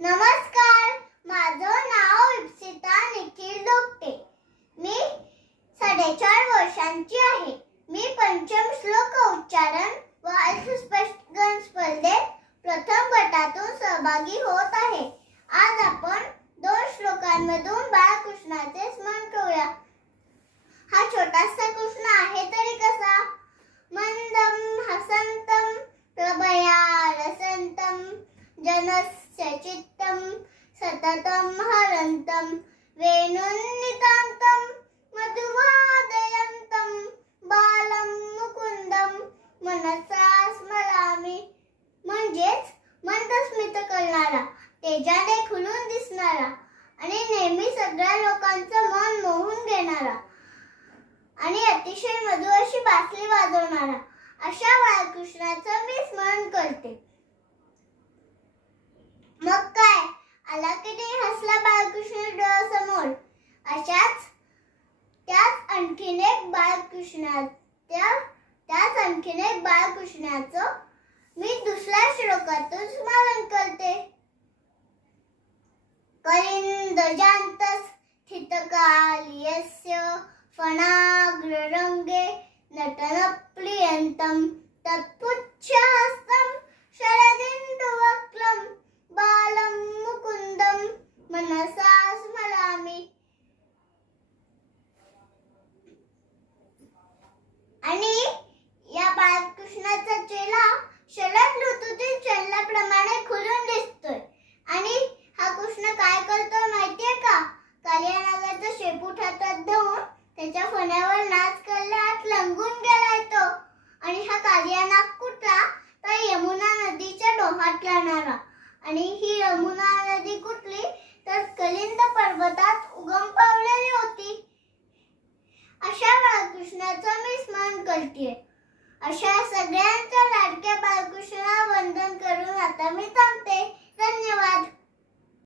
नमस्कार माझं नाव इप्सिता निखिल दोपटे मी साडेचार वर्षांची आहे. मी पंचम श्लोक उच्चारण व अर्थस्पष्टगण स्पर्धेत प्रथम गटातून सहभागी होत आहे. आज आपण दोन श्लोकांमधून बाळकृष्णाचे स्मरण करूया. हा छोटासा कृष्ण आहे तरी कसा? मंदम हसंतम प्रभया रसंतम जनस चित्तम सततम हरंतम वेणुन्नितांतम मधुवादयंतम बालम मुकुंदम मनसा स्मरामी. म्हणजेच मंद स्मित करणारा तेजाने खुलून दिसणारा आणि नेहमी सगळ्या लोकांचं मन मोहून घेणारा आणि अतिशय मधुर अशी बासरी वाजवणारा अशा बाळकृष्णाचं मी स्मरण करते मग काय आला हसला बाळकृष्ण डोळ्यासमोर. अशाच त्याच आणखीन एक बाळकृष्णाच्या त्याच आणखीन एक बाळकृष्णाचं मी दुसऱ्या श्लोकातून स्मरण करते. कलिंदजान्तस स्थितकालियस्य फणाग नटनप्रियन्तं तत्पुच्छहस्तं शरदिन्दुवक्लं बालं मुकुन्दं नसास मला मी आणि या बाळकृष्णाचा चेला शरद ऋतूतील चंद्राप्रमाणे खुलून दिसतोय. आणि हा कृष्ण काय करतोय माहितीये का? कालियानागाचा शेपूट हातात धरून त्याच्या फण्यावर नाच करल्यात लंगून गेलाय तो. आणि हा कालियानाग कुठला? तर यमुना नदीच्या डोहात राहणारा आणि ही यमुना नदी कुठली? तर कलिंद पर्वतात उगम पावलेली होती. अशा बाळकृष्णाचं मी स्मरण करते अशा सगळ्यांच्या लाडक्या बाळकृष्णावर